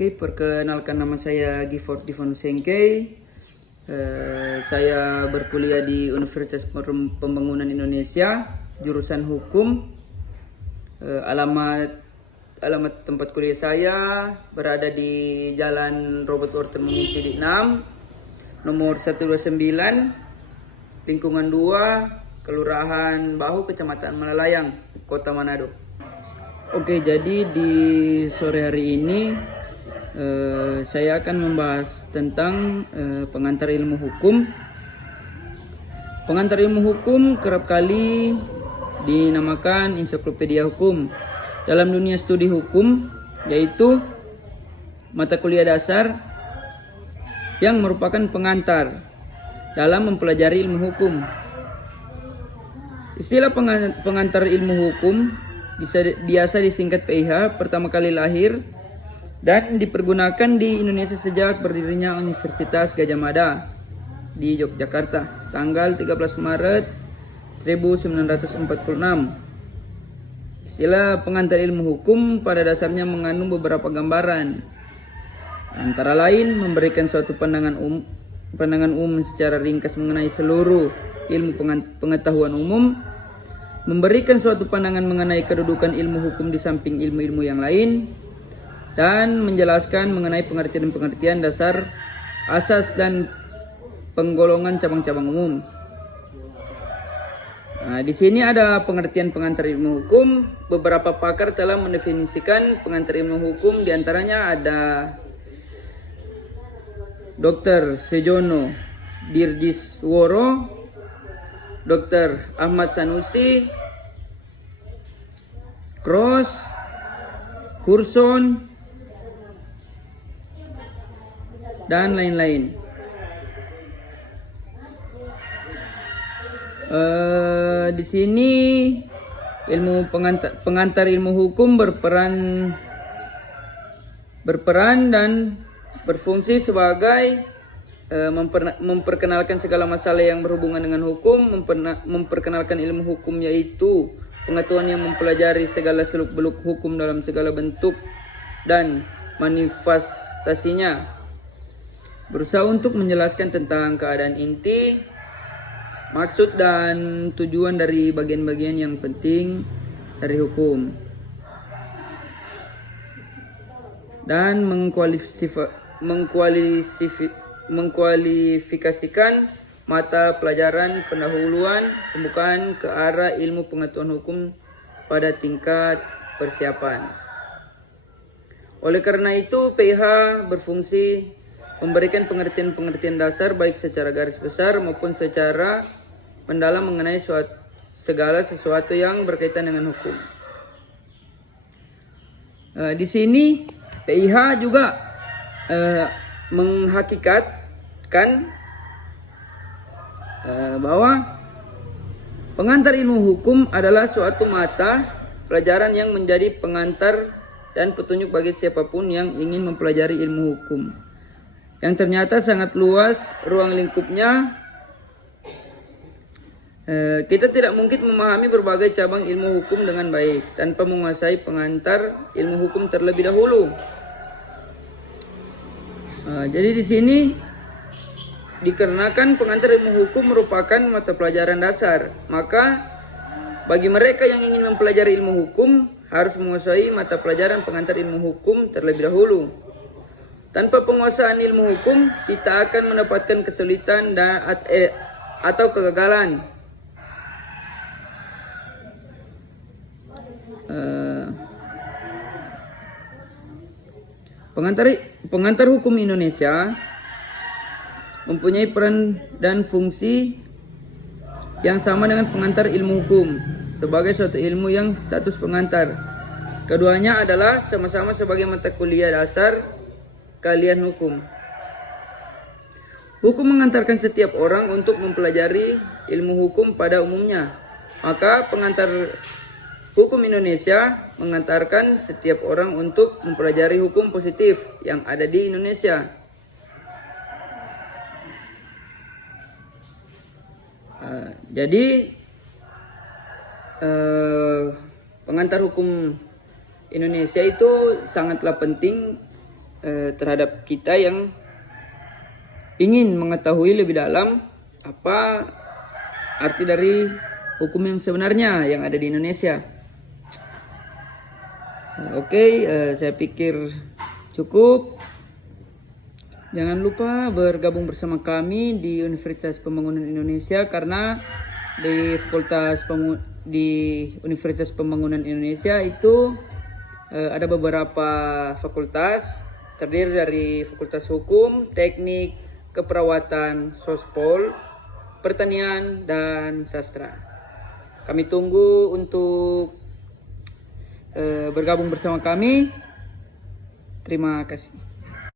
Oke, perkenalkan nama saya Gifford Divon Sengkei. Saya berkuliah di Universitas Pembangunan Indonesia, jurusan hukum. Alamat tempat kuliah saya berada di Jalan Robert Wortel Mengisi 6, nomor 129, lingkungan 2, Kelurahan Bahu, Kecamatan Malalayang, Kota Manado. Oke, jadi di sore hari ini saya akan membahas tentang pengantar ilmu hukum. Pengantar ilmu hukum kerap kali dinamakan ensiklopedia hukum dalam dunia studi hukum, yaitu mata kuliah dasar yang merupakan pengantar dalam mempelajari ilmu hukum. Istilah pengantar ilmu hukum biasa disingkat PIH, pertama kali lahir dan dipergunakan di Indonesia sejak berdirinya Universitas Gadjah Mada di Yogyakarta tanggal 13 Maret 1946. Istilah pengantar ilmu hukum pada dasarnya mengandung beberapa gambaran, antara lain memberikan suatu pandangan umum secara ringkas mengenai seluruh ilmu pengetahuan umum, memberikan suatu pandangan mengenai kedudukan ilmu hukum di samping ilmu-ilmu yang lain, dan menjelaskan mengenai pengertian-pengertian dasar, asas, dan penggolongan cabang-cabang umum. Nah, di sini ada pengertian pengantar ilmu hukum. Beberapa pakar telah mendefinisikan pengantar ilmu hukum, diantaranya ada Dr. Sejono Dirgisworo, Dr. Ahmad Sanusi, Cross, Kurson, dan lain-lain. Di sini pengantar ilmu hukum berperan dan berfungsi sebagai memperkenalkan segala masalah yang berhubungan dengan hukum, memperkenalkan ilmu hukum, yaitu pengetahuan yang mempelajari segala seluk-beluk hukum dalam segala bentuk dan manifestasinya, berusaha untuk menjelaskan tentang keadaan inti, maksud dan tujuan dari bagian-bagian yang penting dari hukum, dan mengkualifikasikan mata pelajaran pendahuluan pembukaan ke arah ilmu pengetahuan hukum pada tingkat persiapan. Oleh karena itu, PIH berfungsi memberikan pengertian-pengertian dasar baik secara garis besar maupun secara mendalam mengenai segala sesuatu yang berkaitan dengan hukum. Di sini PIH juga menghakikatkan bahwa pengantar ilmu hukum adalah suatu mata pelajaran yang menjadi pengantar dan petunjuk bagi siapapun yang ingin mempelajari ilmu hukum, yang ternyata sangat luas ruang lingkupnya. Kita tidak mungkin memahami berbagai cabang ilmu hukum dengan baik tanpa menguasai pengantar ilmu hukum terlebih dahulu. Jadi di sini dikarenakan pengantar ilmu hukum merupakan mata pelajaran dasar, maka bagi mereka yang ingin mempelajari ilmu hukum harus menguasai mata pelajaran pengantar ilmu hukum terlebih dahulu. Tanpa penguasaan ilmu hukum, kita akan mendapatkan kesulitan atau kegagalan. Pengantar hukum Indonesia mempunyai peran dan fungsi yang sama dengan pengantar ilmu hukum sebagai suatu ilmu yang status pengantar. Keduanya adalah sama-sama sebagai mata kuliah dasar kalian hukum. Hukum mengantarkan setiap orang untuk mempelajari ilmu hukum pada umumnya. Maka pengantar hukum Indonesia mengantarkan setiap orang untuk mempelajari hukum positif yang ada di Indonesia. Jadi pengantar hukum Indonesia itu sangatlah penting terhadap kita yang ingin mengetahui lebih dalam apa arti dari hukum yang sebenarnya yang ada di Indonesia. Oke, saya pikir cukup. Jangan lupa bergabung bersama kami di Universitas Pembangunan Indonesia, karena di Universitas Pembangunan Indonesia itu ada beberapa fakultas, terdiri dari Fakultas Hukum, Teknik, Keperawatan, Sospol, Pertanian, dan Sastra. Kami tunggu untuk bergabung bersama kami. Terima kasih.